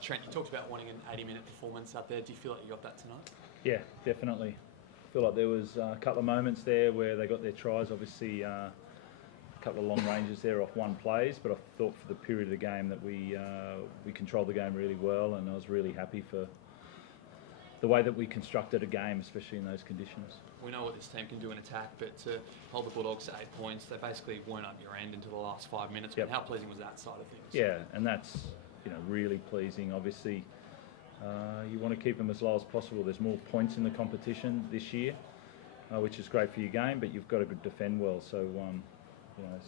Trent, you talked about wanting an 80-minute performance out there. Do you feel like you got that tonight? Yeah, definitely. I feel like there was a couple of moments there where they got their tries. Obviously, a couple of long ranges there off one plays, but I thought for the period of the game that we controlled the game really well, and I was really happy for the way that we constructed a game, especially in those conditions. We know what this team can do in attack, but to hold the Bulldogs to 8 points, they basically weren't up your end until the last 5 minutes. Yep. How pleasing was that side of things? Yeah, and that's really pleasing. Obviously, you want to keep them as low as possible. There's more points in the competition this year, which is great for your game, but you've got to defend well. So,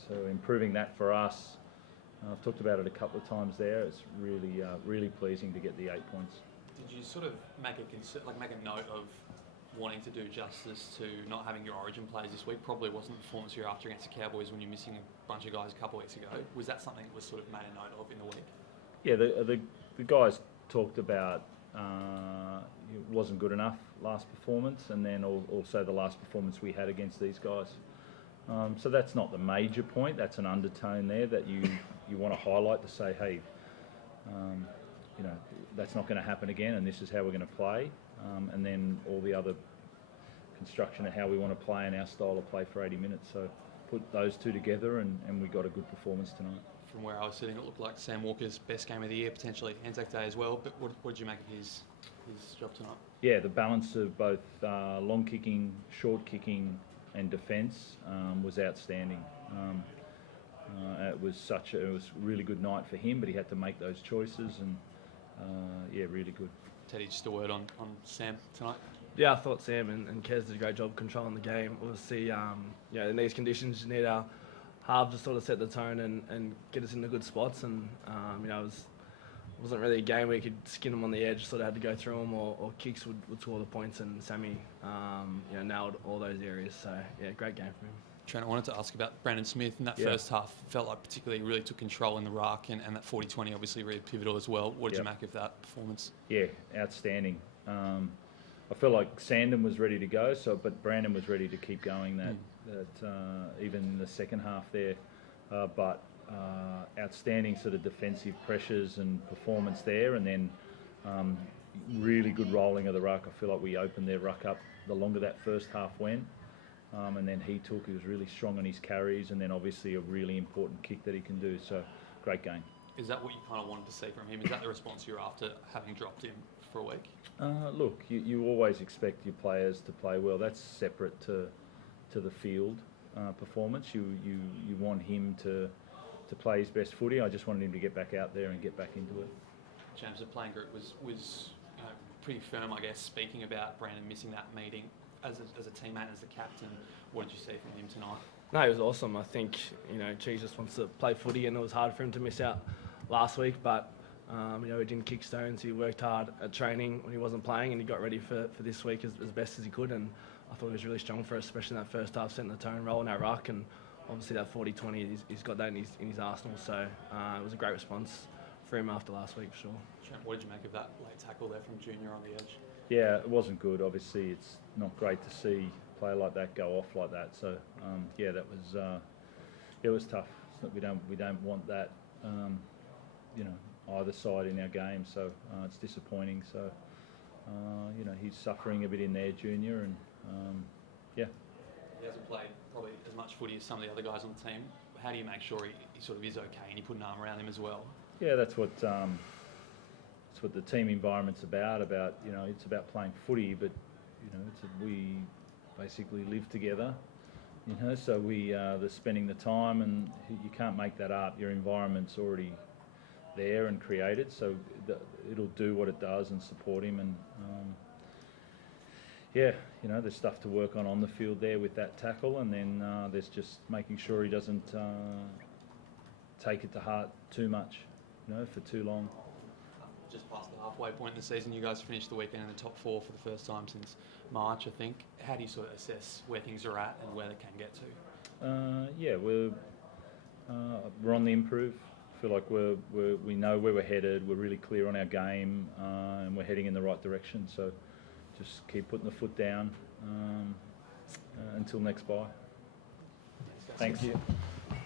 so improving that for us, I've talked about it a couple of times there. It's really pleasing to get the 8 points. Did you sort of make a note of wanting to do justice to not having your origin plays this week? Probably wasn't the performance you're after against the Cowboys when you're missing a bunch of guys a couple of weeks ago. Was that something that was sort of made a note of in the week? Yeah, the guys talked about it wasn't good enough last performance, and then also the last performance we had against these guys. So that's not the major point. That's an undertone there that you want to highlight to say, hey, that's not going to happen again, and this is how we're going to play. And then all the other construction of how we want to play and our style of play for 80 minutes. So put those two together, and we got a good performance tonight. From where I was sitting, it looked like Sam Walker's best game of the year, potentially Anzac Day as well. But what did you make of his job tonight? Yeah, the balance of both long kicking, short kicking, and defence was outstanding. It was a really good night for him, but he had to make those choices, and really good. Teddy, just a word on Sam tonight? Yeah, I thought Sam and Kez did a great job controlling the game. Obviously, in these conditions, you need our halves to sort of set the tone and get us in the good spots. And it wasn't really a game where you could skin them on the edge. Sort of had to go through them, or kicks would score the points. And Sammy, nailed all those areas. So yeah, great game for him. Trent, I wanted to ask about Brandon Smith in that first half. Felt like particularly really took control in the ruck, and that 40-20 obviously really pivotal as well. What did you make of that performance? Yeah, outstanding. I feel like Sandon was ready to go, but Brandon was ready to keep going even in the second half there. But outstanding sort of defensive pressures and performance there, and then really good rolling of the ruck. I feel like we opened their ruck up the longer that first half went. And then he was really strong on his carries, and then obviously a really important kick that he can do. So, great game. Is that what you kind of wanted to see from him? Is that the response you're after, having dropped him for a week? Look, you always expect your players to play well. That's separate to the field performance. You want him to play his best footy. I just wanted him to get back out there and get back into it. James, the playing group was pretty firm, I guess, speaking about Brandon missing that meeting. As a teammate, as a captain, what did you see from him tonight? No, he was awesome. I think, Cheese just wants to play footy, and it was hard for him to miss out last week, but, he didn't kick stones. He worked hard at training when he wasn't playing, and he got ready for this week as best as he could, and I thought he was really strong for us, especially in that first half, setting the tone, rolling our ruck, and obviously that 40-20, he's got that in his arsenal, so it was a great response for him after last week, for sure. Trent, what did you make of that late tackle there from Junior on the edge? Yeah, it wasn't good. Obviously, it's not great to see a player like that go off like that. So, that was it was tough. We don't want that, either side in our game. So it's disappointing. So, he's suffering a bit in there, Junior, and He hasn't played probably as much footy as some of the other guys on the team. How do you make sure he sort of is okay and you put an arm around him as well? Yeah, that's what the team environment's about. It's about playing footy, but we basically live together. So they're spending the time, and you can't make that up. Your environment's already there and created, so it'll do what it does and support him. And there's stuff to work on the field there with that tackle, and then there's just making sure he doesn't take it to heart too much, for too long. Just past the halfway point in the season, you guys finished the weekend in the top 4 for the first time since March, I think. How do you sort of assess where things are at and where they can get to? We're on the improve. I feel like we know where we're headed. We're really clear on our game, and we're heading in the right direction. So just keep putting the foot down until next bye. Thanks. Thanks.